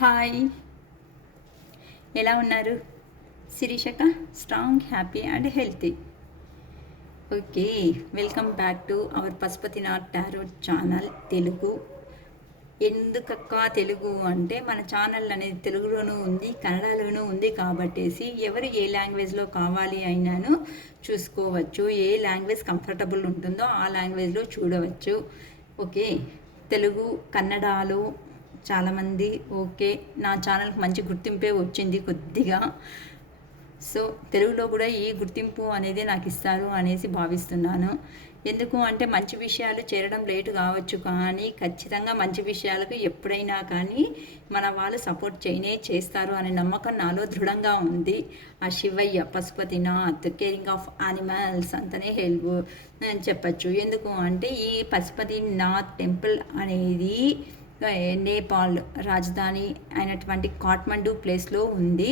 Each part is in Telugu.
హాయ్, ఎలా ఉన్నారు? శిరీషక strong, happy and healthy. Okay, welcome back to our Pashupatinath tarot channel Telugu. ఎందుకక్క తెలుగు అంటే మన ఛానల్ అనేది తెలుగులోనూ ఉంది, కన్నడలోనూ ఉంది కాబట్టేసి ఎవరు ఏ లాంగ్వేజ్లో కావాలి అయినాను చూసుకోవచ్చు. ఏ లాంగ్వేజ్ కంఫర్టబుల్ ఉంటుందో ఆ లాంగ్వేజ్లో చూడవచ్చు. ఓకే, తెలుగు కన్నడలో చాలామంది ఓకే, నా ఛానల్కి మంచి గుర్తింపే వచ్చింది కొద్దిగా. సో తెలుగులో కూడా ఈ గుర్తింపు అనేది నాకు ఇస్తారు అనేసి భావిస్తున్నాను. ఎందుకు అంటే మంచి విషయాలు చేరడం లేటు కావచ్చు, కానీ ఖచ్చితంగా మంచి విషయాలకు ఎప్పుడైనా కానీ మన వాళ్ళు సపోర్ట్ చేస్తారు అనే నమ్మకం నాలో దృఢంగా ఉంది. ఆ Shivayya Pashupatinath caring of animals అంతనే హెల్ప్ అని చెప్పచ్చు. ఎందుకు అంటే ఈ పశుపతినాథ్ టెంపుల్ అనేది నేపాల్ రాజధాని అయినటువంటి కాఠ్మండు ప్లేస్లో ఉంది.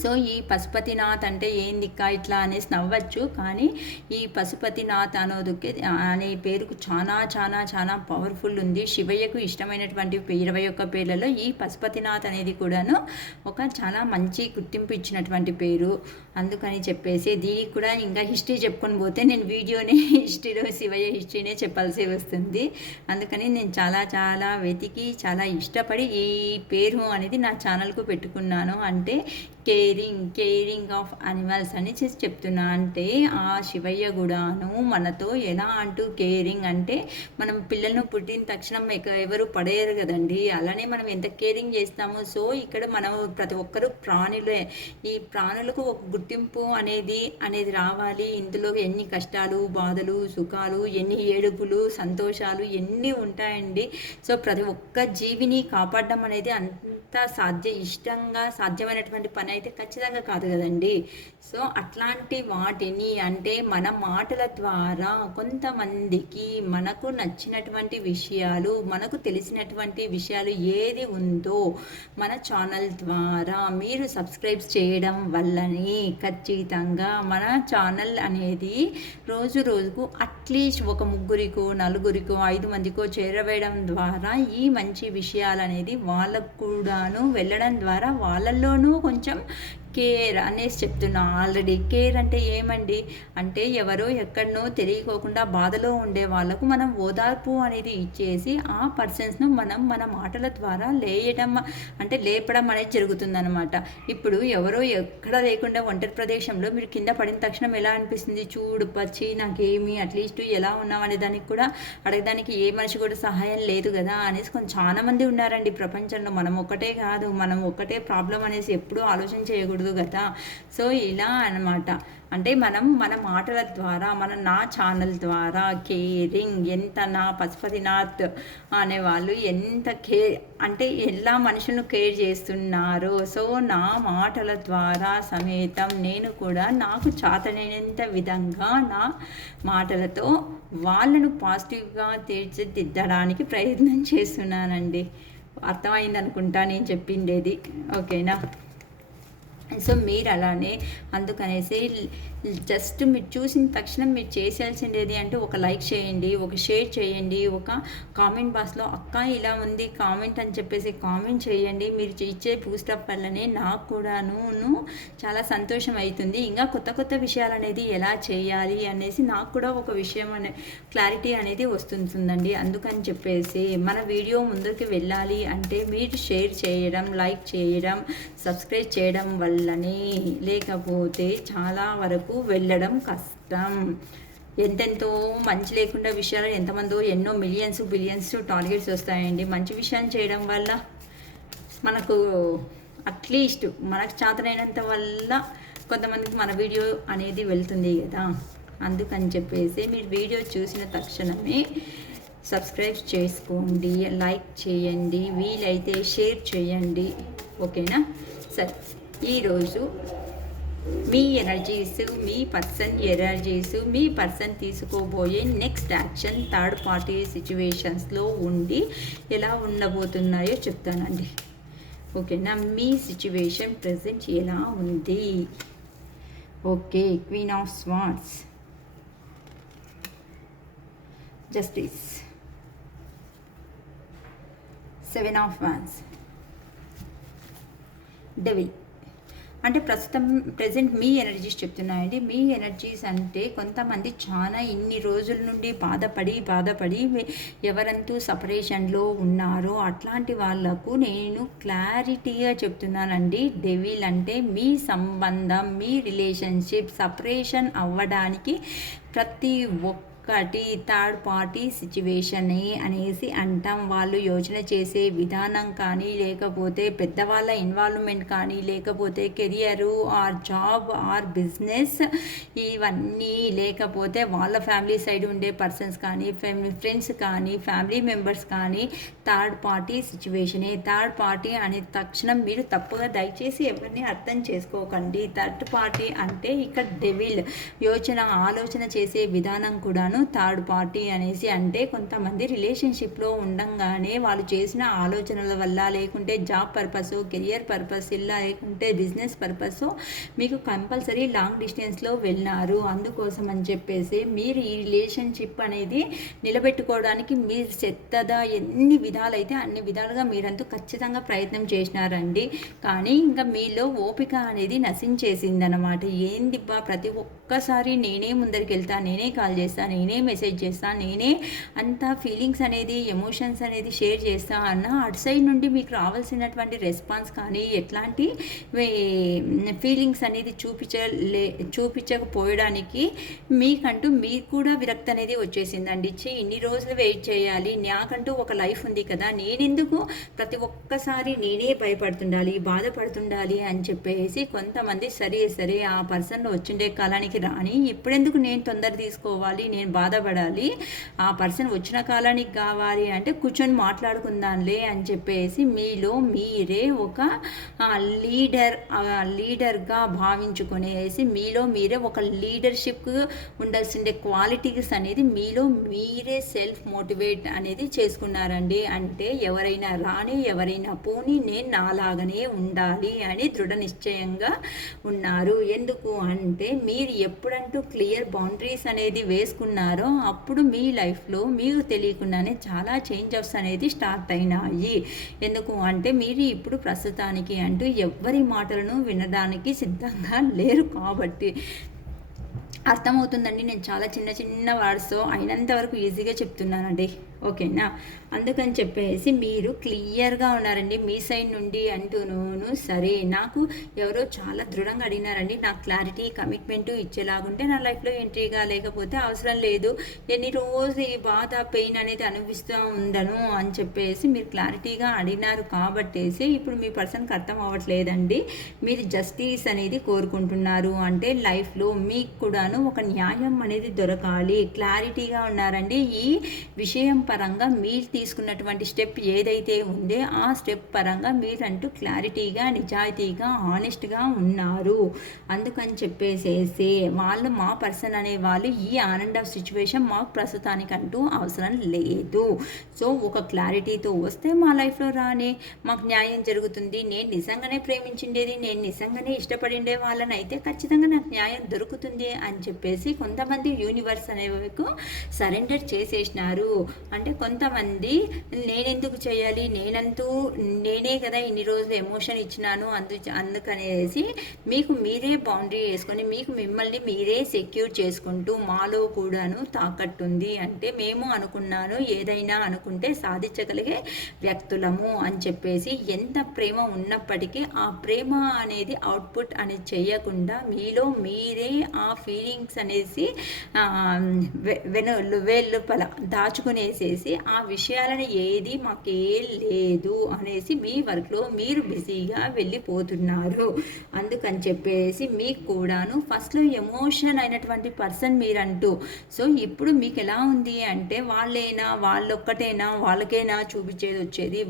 సో ఈ పశుపతినాథ్ అంటే ఏందిక్క ఇట్లా అనేసి నవ్వచ్చు, కానీ ఈ పశుపతినాథ్ అనే పేరుకు చాలా చాలా చాలా పవర్ఫుల్ ఉంది. శివయ్యకు ఇష్టమైనటువంటి 21 పేర్లలో ఈ పశుపతినాథ్ అనేది కూడాను ఒక చాలా మంచి గుర్తింపు ఇచ్చినటువంటి పేరు. అందుకని చెప్పేసి దీనికి కూడా ఇంకా హిస్టరీ చెప్పుకొని పోతే నేను వీడియోనే హిస్టరీలో శివయ్య హిస్టరీనే చెప్పాల్సి వస్తుంది. అందుకని నేను చాలా చాలా వెతికి చాలా ఇష్టపడి ఈ పేరు అనేది నా ఛానల్కు పెట్టుకున్నాను. అంటే కేరింగ్ ఆఫ్ యానిమల్స్ అని చెప్తున్నా. అంటే ఆ శివయ్య కూడాను మనతో ఎలా అంటూ కేరింగ్ అంటే మనం పిల్లలను పుట్టిన తక్షణం ఎవరు పడేయరు కదండి, అలానే మనం ఎంత కేరింగ్ చేస్తామో. సో ఇక్కడ మనం ప్రతి ఒక్కరూ ప్రాణులే. ఈ ప్రాణులకు ఒక గుర్తింపు అనేది రావాలి. ఇందులో ఎన్ని కష్టాలు, బాధలు, సుఖాలు, ఎన్ని ఏడుపులు, సంతోషాలు ఎన్ని ఉంటాయండి. సో ప్రతి ఒక్క జీవిని కాపాడడం అనేది అంత ఇష్టంగా సాధ్యమైనటువంటి పని అయితే ఖచ్చితంగా కాదు కదండి. సో అట్లాంటి వాటిని అంటే మన మాటల ద్వారా కొంతమందికి మనకు నచ్చినటువంటి విషయాలు, మనకు తెలిసినటువంటి విషయాలు ఏది ఉందో మన ఛానల్ ద్వారా మీరు సబ్స్క్రైబ్ చేయడం వల్లనే ఖచ్చితంగా మన ఛానల్ అనేది రోజు రోజుకు అట్లీస్ట్ ఒక 3 4 5 మందికో చేరవేయడం ద్వారా ఈ మంచి విషయాలు అనేది వాళ్ళకు కూడాను వెళ్ళడం ద్వారా వాళ్ళల్లోనూ కొంచెం కేర్ అనేసి చెప్తున్నా. ఆల్రెడీ కేర్ అంటే ఏమండి అంటే ఎవరో ఎక్కడనో తెలియకోకుండా బాధలో ఉండే వాళ్ళకు మనం ఓదార్పు అనేది ఇచ్చేసి ఆ పర్సన్స్ను మనం మన మాటల ద్వారా లేపడం అనేది జరుగుతుందన్నమాట. ఇప్పుడు ఎవరో ఎక్కడ లేకుండా ఒంటరి ప్రదేశంలో మీరు కింద పడిన తక్షణం ఎలా అనిపిస్తుంది? చూడు పచ్చి నాకేమి అట్లీస్ట్ ఎలా ఉన్నావు అనే దానికి కూడా అడగడానికి ఏ మనిషి కూడా సహాయం లేదు కదా అనేసి కొంచెం చాలా మంది ఉన్నారండి ప్రపంచంలో. మనం ఒక్కటే కాదు, మనం ఒక్కటే ప్రాబ్లం అనేసి ఎప్పుడూ ఆలోచన చేయకూడదు కదా. సో ఇలా అన్నమాట. అంటే మనం మన మాటల ద్వారా నా ఛానల్ ద్వారా కేరింగ్ ఎంత నా పశుపతినాథ్ అనేవాళ్ళు ఎంత కేర్ అంటే ఎలా మనుషులను కేర్ చేస్తున్నారో. సో నా మాటల ద్వారా సమేతం నేను కూడా నాకు చాతనైనంత విధంగా నా మాటలతో వాళ్ళను పాజిటివ్గా తీర్చిదిద్దడానికి ప్రయత్నం చేస్తున్నానండి. అర్థమైంది అనుకుంటా నేను చెప్పిండేది, ఓకేనా? సో మీరు అలానే అందుకనేసి జస్ట్ మీరు చూసిన తక్షణం మీరు చేసేయాల్సిందేది అంటే ఒక లైక్ చేయండి, ఒక షేర్ చేయండి, ఒక కామెంట్ బాక్స్లో అక్క ఇలా ఉంది కామెంట్ అని చెప్పేసి కామెంట్ చేయండి. మీరు ఇచ్చే బూస్టప్ వల్లనే నాకు కూడాను చాలా సంతోషం అవుతుంది. ఇంకా కొత్త విషయాలు అనేది ఎలా చేయాలి అనేసి నాకు కూడా ఒక విషయం క్లారిటీ అనేది వస్తుందండి. అందుకని చెప్పేసి మన వీడియో ముందుకు వెళ్ళాలి అంటే మీరు షేర్ చేయడం, లైక్ చేయడం, సబ్స్క్రైబ్ చేయడం వల్లనే, లేకపోతే చాలా వరకు వెళ్ళడం కష్టం. ఎంతెంతో మంచి లేకుండా విషయాలు ఎంతమందో ఎన్నో బిలియన్స్ టార్గెట్స్ వస్తాయండి. మంచి విషయం చేయడం వల్ల మనకు అట్లీస్ట్ మనకు చేతనైనంత వల్ల కొంతమందికి మన వీడియో అనేది వెళ్తుంది కదా. అందుకని చెప్పేసి మీరు వీడియో చూసిన తక్షణమే సబ్స్క్రైబ్ చేసుకోండి, లైక్ చేయండి, వీలైతే షేర్ చేయండి, ఓకేనా? సరే, ఈరోజు మీ ఎనర్జీస్, మీ పర్సన్ తీసుకోబోయే నెక్స్ట్ యాక్షన్ థర్డ్ పార్టీ సిచ్యువేషన్స్లో ఉండి ఎలా ఉండబోతున్నాయో చెప్తానండి, ఓకేనా? మీ సిచ్యువేషన్ ప్రజెంట్ ఎలా ఉంది? Okay, queen of swords, justice, 7 of Wands, devil అంటే ప్రజెంట్ మీ ఎనర్జీస్ చెప్తున్నాయండి. మీ ఎనర్జీస్ అంటే కొంతమంది చాలా ఇన్ని రోజుల నుండి బాధపడి ఎవరంటూ సపరేషన్లో ఉన్నారో అట్లాంటి వాళ్ళకు నేను క్లారిటీగా చెప్తున్నానండి. డెవిల్ అంటే మీ సంబంధం, మీ రిలేషన్షిప్ సపరేషన్ అవ్వడానికి ప్రతి ఒకటి థర్డ్ పార్టీ సిచ్యువేషనే అనేసి అంటాం. వాళ్ళు యోచన చేసే విధానం కానీ, లేకపోతే పెద్దవాళ్ళ ఇన్వాల్వ్మెంట్ కానీ, లేకపోతే career or job or business, ఇవన్నీ లేకపోతే వాళ్ళ ఫ్యామిలీ సైడ్ ఉండే పర్సన్స్ కానీ, ఫ్రెండ్స్ కానీ, ఫ్యామిలీ మెంబర్స్ కానీ థర్డ్ పార్టీ సిచ్యువేషనే. థర్డ్ పార్టీ అనే తక్షణం మీరు తప్పుగా దయచేసి ఎవరిని అర్థం చేసుకోకండి. థర్డ్ పార్టీ అంటే ఇక్కడ డెవిల్ ఆలోచన చేసే విధానం కూడా థర్డ్ పార్టీ అనేసి అంటే కొంతమంది రిలేషన్షిప్లో ఉండంగానే వాళ్ళు చేసిన ఆలోచనల వల్ల, లేకుంటే జాబ్ పర్పస్, కెరియర్ పర్పస్, ఇలా లేకుంటే బిజినెస్ పర్పస్ మీకు కంపల్సరీ లాంగ్ డిస్టెన్స్లో వెళ్ళినారు. అందుకోసం అని చెప్పేసి మీరు ఈ రిలేషన్షిప్ అనేది నిలబెట్టుకోవడానికి మీరు చెత్తదా ఎన్ని విధాలైతే అన్ని విధాలుగా మీరంతా ఖచ్చితంగా ప్రయత్నం చేసినారండి. కానీ ఇంకా మీలో ఓపిక అనేది నశించేసిందనమాట. ఏందిబ్బా ప్రతి ఒక్కసారి నేనే ముందరికి వెళ్తా, నేనే కాల్ చేస్తా, నేనే మెసేజ్ చేస్తా, నేనే అంత ఫీలింగ్స్ అనేది ఎమోషన్స్ అనేది షేర్ చేస్తా అన్న అటు సైడ్ నుండి మీకు రావాల్సినటువంటి రెస్పాన్స్ కానీ ఎట్లాంటి ఫీలింగ్స్ అనేది చూపించకపోయడానికి మీకంటూ మీకు కూడా విరక్తి అనేది వచ్చేసిందండి. ఇన్ని రోజులు వెయిట్ చేయాలి, నాకంటూ ఒక లైఫ్ ఉంది కదా, నేనెందుకు ప్రతి ఒక్కసారి నేనే భయపడుతుండాలి, బాధపడుతుండాలి అని చెప్పేసి కొంతమంది సరే ఆ పర్సన్ వచ్చిండే కాలానికి రాని ఇప్పుడెందుకు నేను తొందర తీసుకోవాలి, నేను బాధపడాలి, ఆ పర్సన్ వచ్చిన కాలానికి కావాలి అంటే కూర్చొని మాట్లాడుకుందాంలే అని చెప్పేసి మీలో మీరే ఒక లీడర్గా భావించుకునేసి మీలో మీరే ఒక లీడర్షిప్ ఉండాల్సిన క్వాలిటీస్ అనేది మీలో మీరే సెల్ఫ్ మోటివేట్ అనేది చేసుకున్నారండి. అంటే ఎవరైనా రాని ఎవరైనా పోని నేను నాలాగనే ఉండాలి అని దృఢ నిశ్చయంగా ఉన్నారు. ఎందుకు అంటే మీరు ఎప్పుడంటూ క్లియర్ బౌండరీస్ అనేది వేసుకున్నారో అప్పుడు మీ లైఫ్లో మీకు తెలియకుండానే చాలా చేంజెస్ అనేది స్టార్ట్ అయినాయి. ఎందుకు అంటే మీరు ఇప్పుడు ప్రస్తుతానికి అంటూ ఎవ్వరి మాటలను వినడానికి సిద్ధంగా లేరు కాబట్టి. అర్థమవుతుందండి, నేను చాలా చిన్న వర్డ్స్తో అయినంత వరకు ఈజీగా చెప్తున్నానండి, ఓకేనా? అందుకని చెప్పేసి మీరు క్లియర్గా ఉన్నారండి మీ సైడ్ నుండి అంటూను. సరే నాకు ఎవరో చాలా దృఢంగా అడిగినారండి, నాకు క్లారిటీ కమిట్మెంట్ ఇచ్చేలాగుంటే నా లైఫ్లో ఎంట్రీగా, లేకపోతే అవసరం లేదు, ఎన్ని రోజులు ఈ బాధ పెయిన్ అనేది అనుభవిస్తూ ఉండను అని చెప్పేసి మీరు క్లారిటీగా అడిగినారు. కాబట్టేసి ఇప్పుడు మీ పర్సన్కి అర్థం అవ్వట్లేదండి, మీరు జస్టిస్ అనేది కోరుకుంటున్నారు. అంటే లైఫ్లో మీకు కూడాను ఒక న్యాయం అనేది దొరకాలి, క్లారిటీగా ఉన్నారండి. ఈ విషయం పరంగా మీరు తీసుకున్నటువంటి స్టెప్ ఏదైతే ఉందో ఆ స్టెప్ పరంగా మీరంటూ క్లారిటీగా, నిజాయితీగా, ఆనెస్ట్గా ఉన్నారు. అందుకని చెప్పేసేసి వాళ్ళు మా పర్సన్ అనే వాళ్ళు ఈ ఆనంద సిచ్యువేషన్ మాకు ప్రస్తుతానికంటూ అవసరం లేదు. సో ఒక క్లారిటీతో వస్తే మా లైఫ్లో రాని మాకు న్యాయం జరుగుతుంది, నేను నిజంగానే ప్రేమించిండేది, నేను నిజంగానే ఇష్టపడిండే వాళ్ళని అయితే ఖచ్చితంగా నాకు న్యాయం దొరుకుతుంది అని చెప్పేసి కొంతమంది యూనివర్స్ అనేవకు సరెండర్ చేసేసినారు. అంటే కొంతమంది నేనెందుకు చేయాలి, నేనే కదా ఇన్ని రోజులు ఎమోషన్ ఇచ్చినాను, అందుకనేసి మీకు మీరే బౌండరీ వేసుకొని మీకు మిమ్మల్ని మీరే సెక్యూర్ చేసుకుంటూ మాలో కూడాను తాకట్టుంది. అంటే మేము అనుకున్నాను ఏదైనా అనుకుంటే సాధించగలిగే వ్యక్తులము అని చెప్పేసి ఎంత ప్రేమ ఉన్నప్పటికీ ఆ ప్రేమ అనేది అవుట్పుట్ అనేది చేయకుండా మీలో మీరే ఆ ఫీలింగ్స్ అనేసి వెలుపల దాచుకునేసేసి ఆ విషయాలను ఏది మాకే లేదు అనేసి మీ వర్క్లో మీరు బిజీగా వెళ్ళిపోతున్నారు. అందుకని చెప్పేసి మీకు కూడాను ఫస్ట్లో ఎమోషన్ అయినటువంటి పర్సన్ మీరంటూ. సో ఇప్పుడు మీకు ఎలా ఉంది అంటే వాళ్ళొక్కటేనా వాళ్ళకేనా చూపించేది వచ్చేది,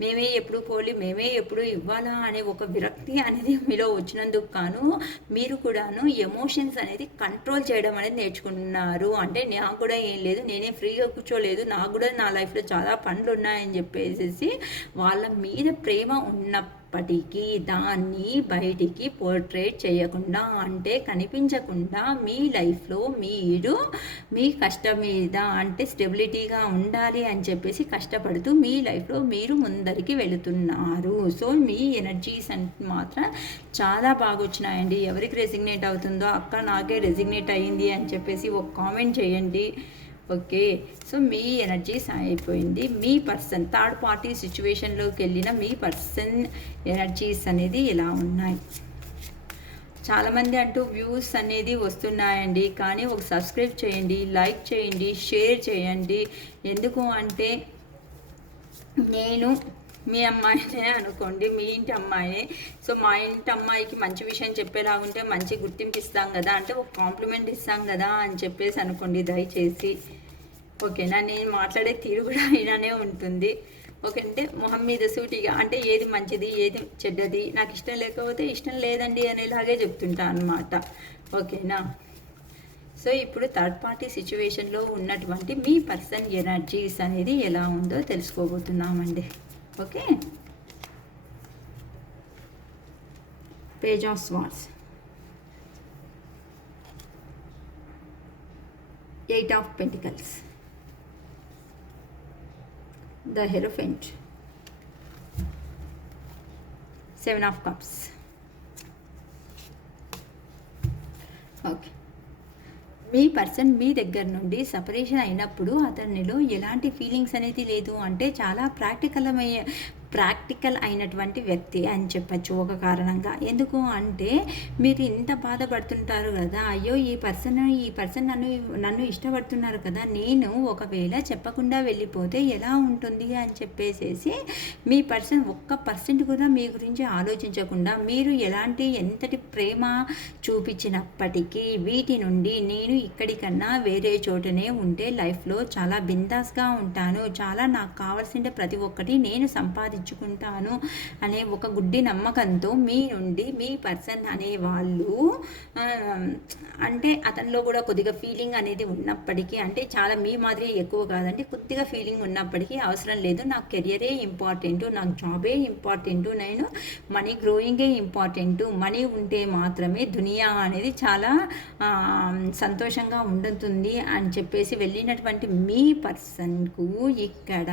మేమే ఎప్పుడు పోలి మేమే ఎప్పుడు ఇవ్వాలా అనే ఒక విరక్తి అనేది మీలో వచ్చినందుకు గాను మీరు కూడాను ఎమోషన్స్ అనేది కంట్రోల్ చేయడం అనేది నేర్చుకుంటున్నారు. అంటే నాకు కూడా ఏం లేదు, నేనే ఫ్రీగా కూర్చొని కూర్చోలేదు, నాకు కూడా నా లైఫ్లో చాలా పనులు ఉన్నాయని చెప్పేసి వాళ్ళ మీద ప్రేమ ఉన్నప్పటికీ దాన్ని బయటికి పోర్ట్రేట్ చేయకుండా, అంటే కనిపించకుండా మీ లైఫ్లో మీరు మీ కష్టం మీద అంటే స్టెబిలిటీగా ఉండాలి అని చెప్పేసి కష్టపడుతూ మీ లైఫ్లో మీరు ముందరికి వెళుతున్నారు. సో మీ ఎనర్జీస్ మాత్రం చాలా బాగా వచ్చినాయండి. ఎవరికి రెసిగ్నేట్ అవుతుందో అక్క నాకే రెసిగ్నేట్ అయ్యింది అని చెప్పేసి ఒక కామెంట్ చేయండి. ఓకే, సో మీ ఎనర్జీస్ అయిపోయింది. మీ పర్సన్ థర్డ్ పార్టీ సిచ్యువేషన్లోకి వెళ్ళిన మీ పర్సన్ ఎనర్జీస్ అనేది ఎలా ఉన్నాయి? చాలామంది అంటూ వ్యూస్ అనేది వస్తున్నాయండి, కానీ ఒక సబ్స్క్రైబ్ చేయండి, లైక్ చేయండి, షేర్ చేయండి. ఎందుకు అంటే నేను మీ అమ్మాయినే అనుకోండి, మీ ఇంటి అమ్మాయినే. సో మా ఇంటి అమ్మాయికి మంచి విషయం చెప్పేలాగుంటే మంచి గుర్తింపు ఇస్తాం కదా, అంటే ఒక కాంప్లిమెంట్ ఇస్తాం కదా అని చెప్పేసి అనుకోండి దయచేసి. ఓకేనా? నేను మాట్లాడే తీరు కూడా ఇలానే ఉంటుంది. ఓకే, అంటే మొహం మీద సూటిగా అంటే ఏది మంచిది ఏది చెడ్డది నాకు ఇష్టం లేకపోతే ఇష్టం లేదండి అనేలాగే చెప్తుంటా అనమాట. ఓకేనా? సో ఇప్పుడు థర్డ్ పార్టీ సిచ్యువేషన్లో ఉన్నటువంటి మీ పర్సన్ ఎనర్జీస్ అనేది ఎలా ఉందో తెలుసుకోబోతున్నామండి. Okay, page of swords, 8 of pentacles, the Hierophant, 7 of cups. Okay, మీ పర్సన్ మీ దగ్గర నుండి సపరేషన్ అయినప్పుడు అతనిలో ఎలాంటి ఫీలింగ్స్ అనేది లేదు, అంటే చాలా ప్రాక్టికల్ అయినటువంటి వ్యక్తి అని చెప్పచ్చు ఒక కారణంగా. ఎందుకు అంటే మీరు ఇంత బాధపడుతుంటారు కదా, అయ్యో ఈ పర్సన్ నన్ను ఇష్టపడుతున్నారు కదా, నేను ఒకవేళ చెప్పకుండా వెళ్ళిపోతే ఎలా ఉంటుంది అని చెప్పేసి మీ పర్సన్ 1% కూడా మీ గురించి ఆలోచించకుండా మీరు ఎంతటి ప్రేమ చూపించినప్పటికీ వీటి నుండి నేను ఇక్కడికన్నా వేరే చోటనే ఉంటే లైఫ్లో చాలా బిందాస్గా ఉంటాను, చాలా నాకు కావాల్సిన ప్రతి ఒక్కటి నేను సంపాదించుకుంటాను అనే ఒక గుడ్డి నమ్మకంతో మీ నుండి మీ పర్సన్ అనే వాళ్ళు అంటే అతనిలో కూడా కొద్దిగా ఫీలింగ్ అనేది ఉన్నప్పటికీ, అంటే చాలా మీ మాదిరి ఎక్కువ కాదండి, కొద్దిగా ఫీలింగ్ ఉన్నప్పటికీ అవసరం లేదు, నాకు కెరియరే ఇంపార్టెంట్, నాకు జాబే ఇంపార్టెంట్, నేను మనీ గ్రోయింగే ఇంపార్టెంట్, మనీ ఉంటే మాత్రమే దునియా అనేది చాలా సంతోషంగా ఉంటుంది అని చెప్పేసి వెళ్ళినటువంటి మీ పర్సన్కు ఇక్కడ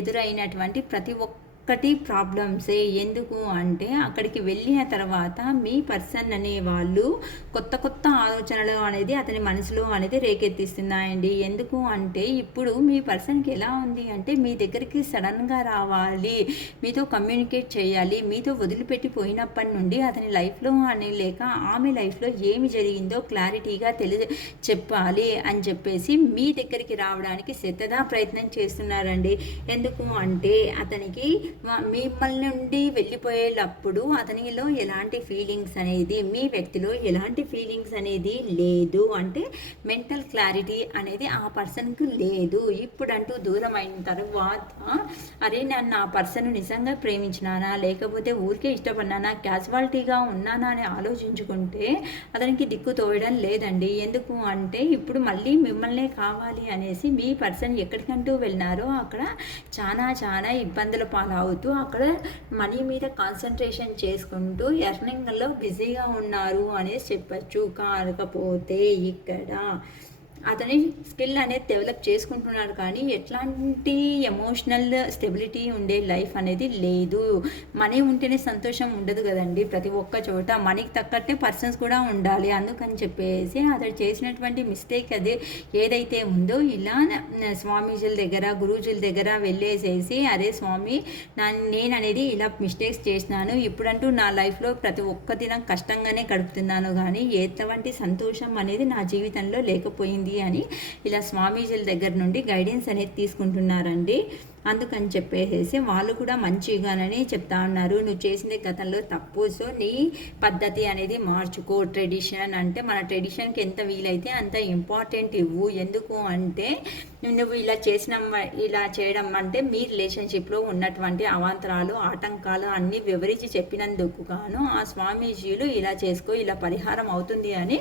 ఎదురైనటువంటి ప్రతి ఒక్కటి ప్రాబ్లమ్సే. ఎందుకు అంటే అక్కడికి వెళ్ళిన తర్వాత మీ పర్సన్ అనే వాళ్ళు కొత్త ఆలోచనలు అనేది అతని మనసులో అనేది రేకెత్తిస్తున్నాయండి. ఎందుకు అంటే ఇప్పుడు మీ పర్సన్కి ఎలా ఉంది అంటే మీ దగ్గరికి సడన్గా రావాలి, మీతో కమ్యూనికేట్ చేయాలి, మీతో వదిలిపెట్టి పోయినప్పటి నుండి అతని లైఫ్లో అని లేక ఆమె లైఫ్లో ఏమి జరిగిందో క్లారిటీగా చెప్పాలి అని చెప్పేసి మీ దగ్గరికి రావడానికి శ్రద్ధగా ప్రయత్నం చేస్తున్నారండి. ఎందుకు అంటే అతనికి మిమ్మల్ని నుండి వెళ్ళిపోయేటప్పుడు అతనిలో ఎలాంటి ఫీలింగ్స్ అనేది మీ వ్యక్తిలో ఎలాంటి ఫీలింగ్స్ అనేది లేదు, అంటే మెంటల్ క్లారిటీ అనేది ఆ పర్సన్కి లేదు. ఇప్పుడంటూ దూరం అయిన తర్వాత అరే నన్ను ఆ పర్సన్ నిజంగా ప్రేమించినానా లేకపోతే ఊరికే ఇష్టపడినానా క్యాజువాలిటీగా ఉన్నానా అని ఆలోచించుకుంటే అతనికి దిక్కు తోయడం లేదండి. ఎందుకు అంటే ఇప్పుడు మళ్ళీ మిమ్మల్నే కావాలి అనేసి మీ పర్సన్ ఎక్కడికంటూ వెళ్ళినారో అక్కడ చాలా ఇబ్బందుల పాలవుతూ అక్కడ మనీ మీద కాన్సన్ట్రేషన్ చేసుకుంటూ ఎర్నింగ్లో బిజీగా ఉన్నారు అనేసి చెప్పచ్చు. కాకపోతే ఇక్కడ అతని స్కిల్ అనేది డెవలప్ చేసుకుంటున్నాడు, కానీ ఎట్లాంటి ఎమోషనల్ స్టెబిలిటీ ఉండే లైఫ్ అనేది లేదు. మనీ ఉంటేనే సంతోషం ఉండదు కదండి, ప్రతి ఒక్క చోట మనీకి తగ్గట్టే పర్సన్స్ కూడా ఉండాలి. అందుకని చెప్పేసి అతడు చేసినటువంటి మిస్టేక్ అదే ఏదైతే ఉందో ఇలా స్వామీజీల దగ్గర గురూజీల దగ్గర వెళ్ళేసేసి అరే స్వామి నేను అనేది ఇలా మిస్టేక్స్ చేసినాను, ఇప్పుడంటూ నా లైఫ్లో ప్రతి ఒక్కటి నాకు కష్టంగానే గడుపుతున్నాను, కానీ ఎటువంటి సంతోషం అనేది నా జీవితంలో లేకపోయింది అని ఇలా స్వామీజీల దగ్గర నుండి గైడెన్స్ అనేది తీసుకుంటున్నారండి. అందుకని చెప్పేసి వాళ్ళు కూడా మంచిగానని చెప్తా ఉన్నారు, నువ్వు చేసింది గతంలో తప్పు, సో నీ పద్ధతి అనేది మార్చుకో. ట్రెడిషన్ అంటే మన ట్రెడిషన్కి ఎంత వీలైతే అంత ఇంపార్టెంట్ ఇవ్వు. ఎందుకు అంటే నువ్వు ఇలా చేయడం అంటే మీ రిలేషన్షిప్లో ఉన్నటువంటి అవాంతరాలు, ఆటంకాలు అన్నీ వివరించి చెప్పినందుకు గాను ఆ స్వామీజీలు ఇలా చేసుకో, ఇలా పరిహారం అవుతుంది అని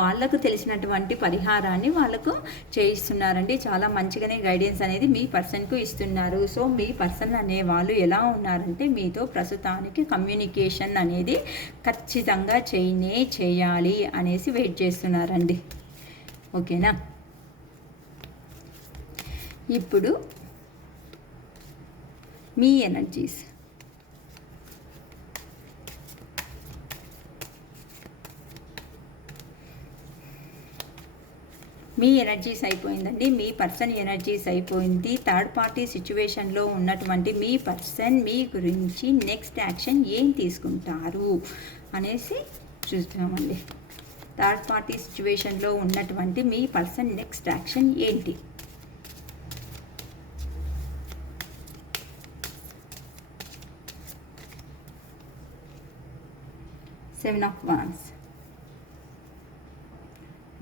వాళ్ళకు తెలిసినటువంటి పరిహారాన్ని వాళ్ళకు చేయిస్తున్నారండి. చాలా మంచిగానే గైడెన్స్ అనేది మీ పర్సన్కు ఇస్తున్నారు. సో మీ పర్సన్ అనే వాళ్ళు ఎలా ఉన్నారంటే మీతో ప్రస్తుతానికి కమ్యూనికేషన్ అనేది ఖచ్చితంగా చేయాలి అనేసి వెయిట్ చేస్తున్నారండి. ఓకేనా? ఇప్పుడు మీ ఎనర్జీస్ అయిపోయిందండి. మీ పర్సన్ ఎనర్జీస్ అయిపోయింది. థర్డ్ పార్టీ సిచ్యువేషన్లో ఉన్నటువంటి మీ పర్సన్ మీ గురించి నెక్స్ట్ యాక్షన్ ఏం తీసుకుంటారు అనేసి చూస్తామండి. థర్డ్ పార్టీ సిచ్యువేషన్లో ఉన్నటువంటి మీ పర్సన్ నెక్స్ట్ యాక్షన్ ఏంటి? Seven of Wands,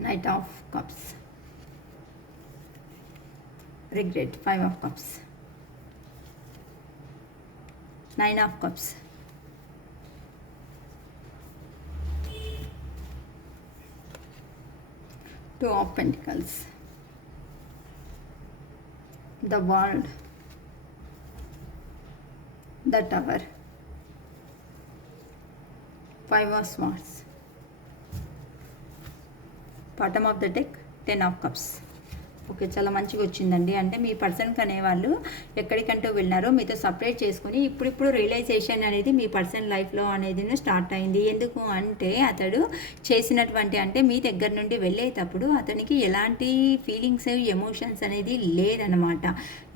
Knight of Cups, regret, Five of Cups, Nine of Cups, Two of Pentacles, the World, the Tower, Five of Swords, bottom of the deck, Ten of Cups. Okay, చాలా మంచిగా వచ్చిందండి. అంటే మీ పర్సన్కి అనేవాళ్ళు ఎక్కడికంటూ వెళ్ళినారో మీతో సపరేట్ చేసుకుని ఇప్పుడు రియలైజేషన్ అనేది మీ పర్సన్ లైఫ్లో అనేది స్టార్ట్ అయింది. ఎందుకు అంటే అతడు చేసినటువంటి అంటే మీ దగ్గర నుండి వెళ్ళేటప్పుడు అతనికి ఎలాంటి ఫీలింగ్స్ ఎమోషన్స్ అనేది లేదనమాట.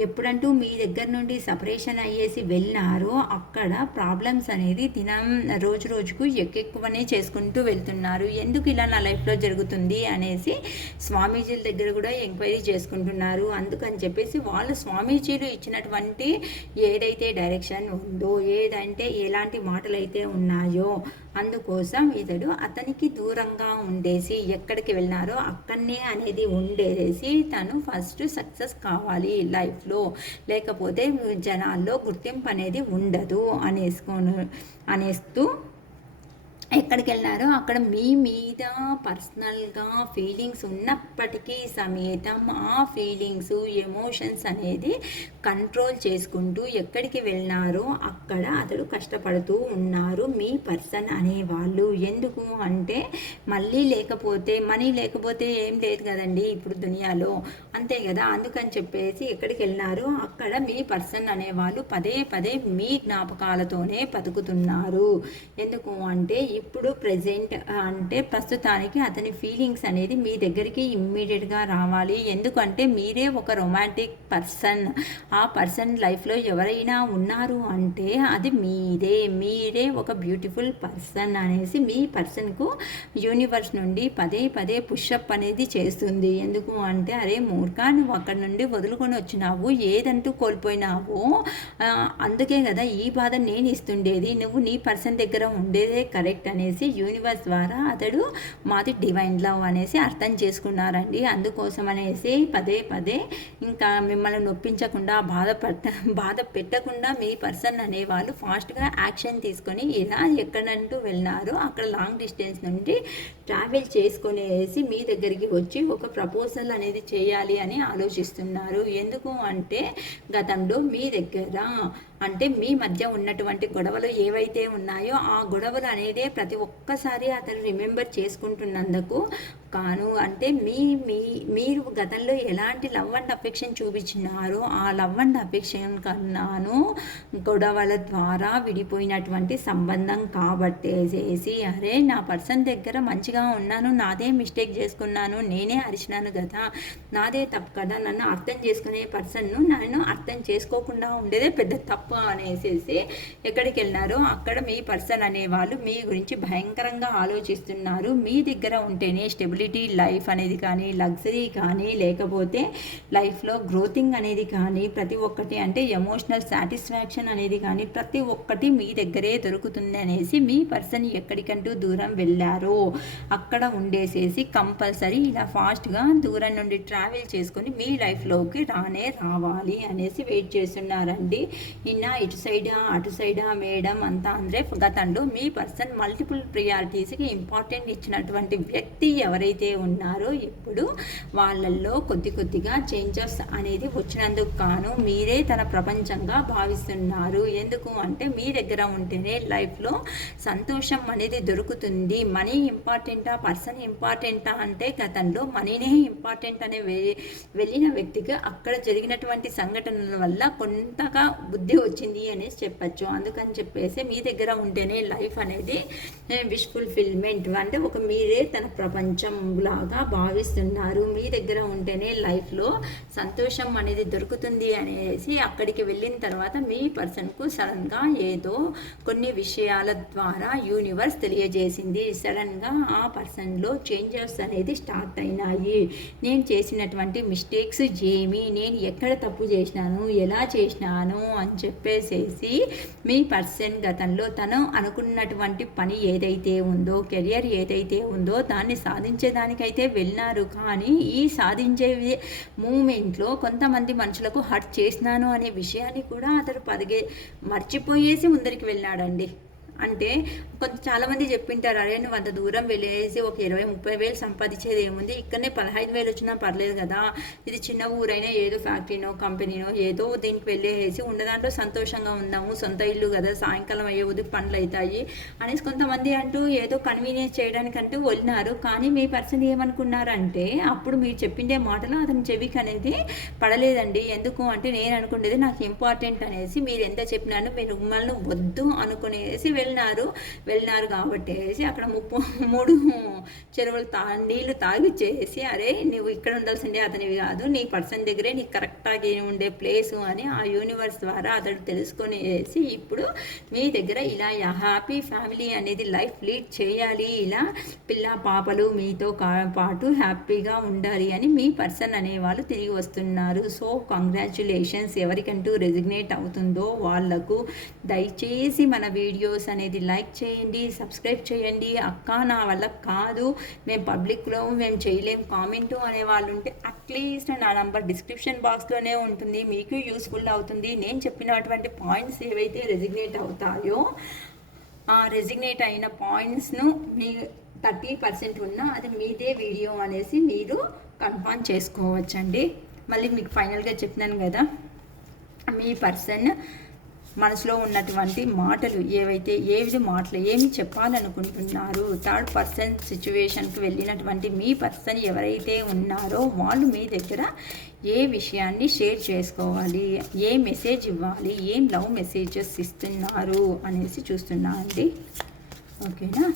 ఎప్పుడంటూ మీ దగ్గర నుండి సపరేషన్ అయ్యేసి వెళ్ళినారో అక్కడ ప్రాబ్లమ్స్ అనేది రోజుకు ఎక్కువనే చేసుకుంటూ వెళ్తున్నారు. ఎందుకు ఇలా నా లైఫ్లో జరుగుతుంది అనేసి స్వామీజీల దగ్గర కూడా ఎంక్వైరీ చేసుకుంటున్నారు. అందుకని చెప్పేసి వాళ్ళు స్వామీజీలు ఇచ్చినటువంటి ఏదైతే డైరెక్షన్ ఉందో, ఏదంటే ఎలాంటి మాటలు అయితే ఉన్నాయో అందుకోసం ఇతడు అతనికి దూరంగా ఉండేసి ఎక్కడికి వెళ్ళినారో అక్కడనే అనేది ఉండేసి తను ఫస్ట్ సక్సెస్ కావాలి లైఫ్లో, లేకపోతే జనాల్లో గుర్తింపు అనేది ఉండదు అనేస్తూ ఎక్కడికి వెళ్ళినారో అక్కడ మీ మీద పర్సనల్గా ఫీలింగ్స్ ఉన్నప్పటికీ సమేతం ఆ ఫీలింగ్స్ ఎమోషన్స్ అనేది కంట్రోల్ చేసుకుంటూ ఎక్కడికి వెళ్ళినారో అక్కడ అతడు కష్టపడుతూ ఉన్నారు మీ పర్సన్ అనేవాళ్ళు. ఎందుకు అంటే మళ్ళీ మనీ లేకపోతే ఏం లేదు కదండి ఇప్పుడు దునియాలో, అంతే కదా. అందుకని చెప్పేసి ఎక్కడికి వెళ్ళినారో అక్కడ మీ పర్సన్ అనేవాళ్ళు పదే మీ జ్ఞాపకాలతోనే బతుకుతున్నారు. ఎందుకు అంటే ఇప్పుడు ప్రస్తుతానికి అతని ఫీలింగ్స్ అనేది మీ దగ్గరికి ఇమ్మీడియట్గా రావాలి. ఎందుకంటే మీరే ఒక రొమాంటిక్ పర్సన్. ఆ పర్సన్ లైఫ్లో ఎవరైనా ఉన్నారు అంటే అది మీరే ఒక బ్యూటిఫుల్ పర్సన్ అనేసి మీ పర్సన్కు యూనివర్స్ నుండి పదే పుషప్ అనేది చేస్తుంది. ఎందుకు అంటే అరే మూర్ఖ, నువ్వు అక్కడి నుండి వదులుకొని వచ్చినావు, ఏదంటూ కోల్పోయినావో అందుకే కదా ఈ బాధ నేను ఇస్తుండేది, నువ్వు నీ పర్సన్ దగ్గర ఉండేదే కరెక్ట్ అనేసి యూనివర్స్ ద్వారా అతడు మాది డివైన్ లవ్ అనేసి అర్థం చేసుకున్నారండి. అందుకోసం అనేసి పదే ఇంకా మిమ్మల్ని నొప్పించకుండా బాధ పెట్టకుండా మీ పర్సన్ అనేవాళ్ళు ఫాస్ట్గా యాక్షన్ తీసుకొని ఇలా ఎక్కడంటూ వెళ్ళినారో అక్కడ లాంగ్ డిస్టెన్స్ నుండి ట్రావెల్ చేసుకునేసి మీ దగ్గరికి వచ్చి ఒక ప్రపోజల్ అనేది చేయాలి అని ఆలోచిస్తున్నారు. ఎందుకు అంటే గతంలో మీ దగ్గర అంటే మీ మధ్య ఉన్నటువంటి గొడవలు ఏవైతే ఉన్నాయో ఆ గొడవలు అనేదే ప్రతి ఒక్కసారి అతను రిమెంబర్ చేసుకుంటున్నందుకు అంటే మీరు గతంలో ఎలాంటి లవ్ అండ్ అఫెక్షన్ చూపించినారో ఆ లవ్ అండ్ అఫెక్షన్ కన్నాను గొడవల ద్వారా విడిపోయినటువంటి సంబంధం కాబట్టేసేసి అరే నా పర్సన్ దగ్గర మంచిగా ఉన్నాను, నాదే మిస్టేక్ చేసుకున్నాను, నేనే అరిచినాను కదా, నాదే తప్పు కదా, నన్ను అర్థం చేసుకునే పర్సన్ను నన్ను అర్థం చేసుకోకుండా ఉండేదే పెద్ద తప్పు అనేసి ఎక్కడికి వెళ్ళినారో అక్కడ మీ పర్సన్ అనేవాళ్ళు మీ గురించి భయంకరంగా ఆలోచిస్తున్నారు. మీ దగ్గర ఉంటేనే స్టెబిలిటీ స్టెబిలిటీ లైఫ్ అనేది కానీ, లగ్జరీ కానీ, లేకపోతే లైఫ్లో గ్రోతింగ్ అనేది కానీ, ప్రతి ఒక్కటి అంటే ఎమోషనల్ సాటిస్ఫాక్షన్ అనేది కానీ ప్రతి ఒక్కటి మీ దగ్గరే దొరుకుతుంది అనేసి మీ పర్సన్ ఎక్కడికంటూ దూరం వెళ్ళారో అక్కడ ఉండేసేసి కంపల్సరీ ఇలా ఫాస్ట్గా దూరం నుండి ట్రావెల్ చేసుకొని మీ లైఫ్లోకి రావాలి అనేసి వెయిట్ చేస్తున్నారండి. ఇటు సైడా అటు సైడా మేడం అంతా అంటే గతంలో మీ పర్సన్ మల్టిపుల్ ప్రియారిటీస్కి ఇంపార్టెంట్ ఇచ్చినటువంటి వ్యక్తి ఎవరైతే ఉన్నారో ఇప్పుడు వాళ్ళల్లో కొద్దిగా చేంజెస్ అనేది వచ్చినందుకు కాను మీరే తన ప్రపంచంగా భావిస్తున్నారు. ఎందుకు అంటే మీ దగ్గర ఉంటేనే లైఫ్లో సంతోషం అనేది దొరుకుతుంది. మనీ ఇంపార్టెంటా, పర్సన్ ఇంపార్టెంటా అంటే గతంలో మనీనే ఇంపార్టెంట్ అనే వెళ్ళిన వ్యక్తికి అక్కడ జరిగినటువంటి సంఘటనల వల్ల కొంతగా బుద్ధి వచ్చింది అనేసి చెప్పచ్చు. అందుకని చెప్పేసి మీ దగ్గర ఉంటేనే లైఫ్ అనేది విష్ ఫుల్ఫిల్మెంట్ అంటే మీరే తన ప్రపంచం లాగా భావిస్తున్నారు. మీ దగ్గర ఉంటేనే లైఫ్లో సంతోషం అనేది దొరుకుతుంది అనేసి అక్కడికి వెళ్ళిన తర్వాత మీ పర్సన్కు సడన్గా ఏదో కొన్ని విషయాల ద్వారా యూనివర్స్ తెలియజేసింది. సడన్గా ఆ పర్సన్లో చేంజెస్ అనేది స్టార్ట్ అయినాయి. నేను చేసినటువంటి మిస్టేక్స్ ఏమి, నేను ఎక్కడ తప్పు చేసినాను, ఎలా చేసినాను అని చెప్పేసేసి మీ పర్సన్ గతంలో తను అనుకున్నటువంటి పని ఏదైతే ఉందో, కెరియర్ ఏదైతే ఉందో దాన్ని సాధించేదానికైతే వెళ్ళినారు. కానీ ఈ సాధించే మూమెంట్లో కొంతమంది మనుషులకు హర్ట్ చేసినాను అనే విషయాన్ని కూడా అతడు మర్చిపోయేసి ముందరికి వెళ్ళాడండి. అంటే చాలామంది చెప్పింటారు, అరే నువ్వు అంత దూరం వెళ్ళేసి ఒక 20-30 వేలు సంపాదించేది ఏముంది, ఇక్కడనే 15 వేలు వచ్చినా పర్లేదు కదా, ఇది చిన్న ఊరైనా ఏదో ఫ్యాక్టరీనో కంపెనీనో ఏదో దీనికి వెళ్ళేసి ఉండదాంట్లో సంతోషంగా ఉందాము, సొంత ఇల్లు కదా, సాయంకాలం అయ్యే ఉదయం పనులు అవుతాయి అనేసి కొంతమంది అంటూ ఏదో కన్వీనియన్స్ చేయడానికంటూ వెళ్ళినారు. కానీ మీ పర్సన్ ఏమనుకున్నారంటే అప్పుడు మీరు చెప్పిండే మాటలు అతని చెవికి అనేది పడలేదండి. ఎందుకు అంటే నేను అనుకునేది నాకు ఇంపార్టెంట్ అనేసి మీరు ఎంత చెప్పినాను మీరు మిమ్మల్ని వద్దు అనుకునేసి వెళ్ళినారు కాబట్టి అక్కడ 3 చెరువులు నీళ్లు తాగిచ్చేసి అరే నువ్వు ఇక్కడ ఉండాల్సిందే అతనివి కాదు, నీ పర్సన్ దగ్గరే నీకు కరెక్ట్గా ఉండే ప్లేసు అని ఆ యూనివర్స్ ద్వారా అతడు తెలుసుకునేసి ఇప్పుడు మీ దగ్గర ఇలా హ్యాపీ ఫ్యామిలీ అనేది లైఫ్ లీడ్ చేయాలి, ఇలా పిల్ల పాపలు మీతో పాటు హ్యాపీగా ఉండాలి అని మీ పర్సన్ అనేవాళ్ళు తిరిగి వస్తున్నారు. So congratulations. ఎవరికంటూ రెజిగ్నేట్ అవుతుందో వాళ్లకు దయచేసి మన వీడియోస్ అనేది లైక్ చేయండి, సబ్స్క్రైబ్ చేయండి. అక్క నా వల్ల కాదు, మేము పబ్లిక్లో మేము చేయలేం కామెంటు అనే వాళ్ళు ఉంటే అట్లీస్ట్ నా నంబర్ డిస్క్రిప్షన్ బాక్స్లోనే ఉంటుంది, మీకు యూస్ఫుల్ అవుతుంది. నేను చెప్పినటువంటి పాయింట్స్ ఏవైతే రెజిగ్నేట్ అవుతాయో ఆ రెజిగ్నేట్ అయిన పాయింట్స్ను మీ 30% ఉన్నా అది మీదే వీడియో అనేసి మీరు కన్ఫర్మ్ చేసుకోవచ్చండి. మళ్ళీ మీకు ఫైనల్గా చెప్పినాను కదా, మీ పర్సన్ మనసులో ఉన్నటువంటి మాటలు ఏమి చెప్పాలనుకుంటున్నారు, థర్డ్ పర్సన్ సిచ్యువేషన్కి వెళ్ళినటువంటి మీ పర్సన్ ఎవరైతే ఉన్నారో వాళ్ళు మీ దగ్గర ఏ విషయాన్ని షేర్ చేసుకోవాలి, ఏ మెసేజ్ ఇవ్వాలి, ఏం లవ్ మెసేజెస్ ఇస్తున్నారు అనేసి చూస్తున్నా అండి. ఓకేనా,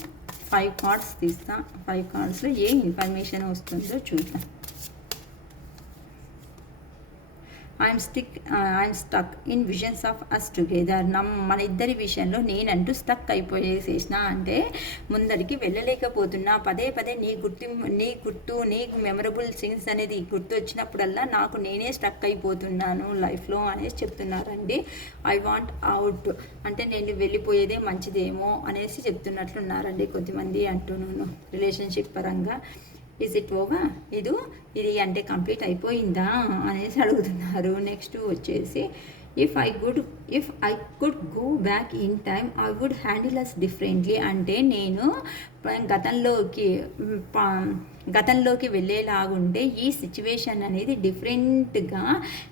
5 కార్డ్స్ తీస్తా. 5 కార్డ్స్లో ఏ ఇన్ఫర్మేషన్ వస్తుందో చూద్దాం. I'm stuck in visions of us together. మన ఇద్దరి విషయంలో నేనంటూ స్టక్ అయిపోయేసేసిన అంటే ముందరికి వెళ్ళలేకపోతున్నా. పదే నీకు మెమరబుల్ థింగ్స్ అనేది గుర్తు వచ్చినప్పుడల్లా నాకు నేనే స్టక్ అయిపోతున్నాను లైఫ్లో అనేసి చెప్తున్నారండి. ఐ వాంట్ అవుట్ అంటే నేను వెళ్ళిపోయేదే మంచిదేమో అనేసి చెప్తున్నట్లున్నారండి కొద్దిమంది అంటూను రిలేషన్షిప్ పరంగా. ఈజ్ ఇట్ ఓవర్, ఇది అంటే కంప్లీట్ అయిపోయిందా అనేసి అడుగుతున్నారు. నెక్స్ట్ వచ్చేసి if I could go back in time I would handle us differently. అంటే నేను గతంలోకి వెళ్ళేలాగుంటే ఈ సిచ్యువేషన్ అనేది డిఫరెంట్గా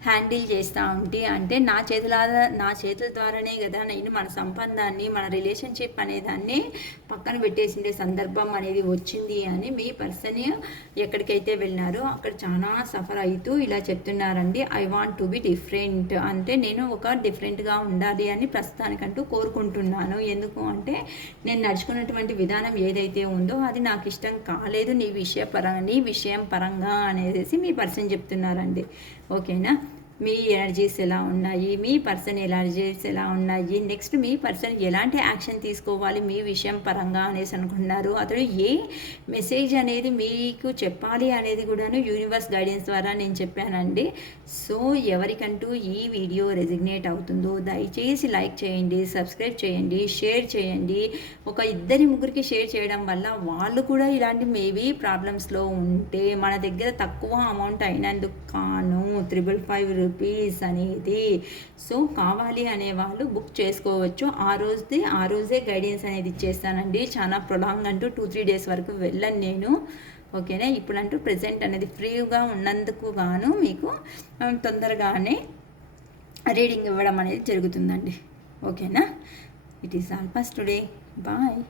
హ్యాండిల్ చేస్తూ ఉంటే అంటే నా చేతుల ద్వారానే కదా నేను మన సంబంధాన్ని మన రిలేషన్షిప్ అనేదాన్ని పక్కన పెట్టేసిండే సందర్భం అనేది వచ్చింది అని మీ పర్సన్ ఎక్కడికైతే వెళ్ళినారో అక్కడ చాలా సఫర్ అవుతూ ఇలా చెప్తున్నారండి. I want to be different అంటే నేను ఒక డిఫరెంట్గా ఉండాలి అని ప్రస్తుతానికంటూ కోరుకుంటున్నాను. ఎందుకు అంటే నేను నడుచుకున్నటువంటి విధానం ఏదైతే ఉందో అది నాకు ఇష్టం కాలేదు నీ విషయం పరంగా అనేసి మీ పర్సన్ చెప్తున్నారండి. ఓకేనా, మీ ఎనర్జీస్ ఎలా ఉన్నాయి, మీ పర్సన్ ఎనర్జీస్ ఎలా ఉన్నాయి, నెక్స్ట్ మీ పర్సన్ ఎలాంటి యాక్షన్ తీసుకోవాలి మీ విషయం పరంగా అనేసి అనుకుంటున్నారు, అతడు ఏ మెసేజ్ అనేది మీకు చెప్పాలి అనేది కూడాను యూనివర్స్ గైడెన్స్ ద్వారా నేను చెప్పానండి. సో ఎవరికంటూ ఈ వీడియో రెజిగ్నేట్ అవుతుందో దయచేసి లైక్ చేయండి, సబ్స్క్రైబ్ చేయండి, షేర్ చేయండి. ఒక ఇద్దరి ముగ్గురికి షేర్ చేయడం వల్ల వాళ్ళు కూడా ఇలాంటి మేబీ ప్రాబ్లమ్స్లో ఉంటే మన దగ్గర తక్కువ అమౌంట్ అయినందుకు కాను 555 రూపీస్ అనేది, సో కావాలి అనే వాళ్ళు బుక్ చేసుకోవచ్చు. ఆ రోజే గైడెన్స్ అనేది ఇచ్చేస్తానండి. చాలా ప్రొలాంగ్ అంటూ 2-3 డేస్ వరకు వెళ్ళను నేను. ఓకేనా, ఇప్పుడంటూ ప్రెజెంట్ అనేది ఫ్రీగా ఉన్నందుకు గాను మీకు తొందరగానే రీడింగ్ ఇవ్వడం అనేది జరుగుతుందండి. ఓకేనా, it is all first today. Bye.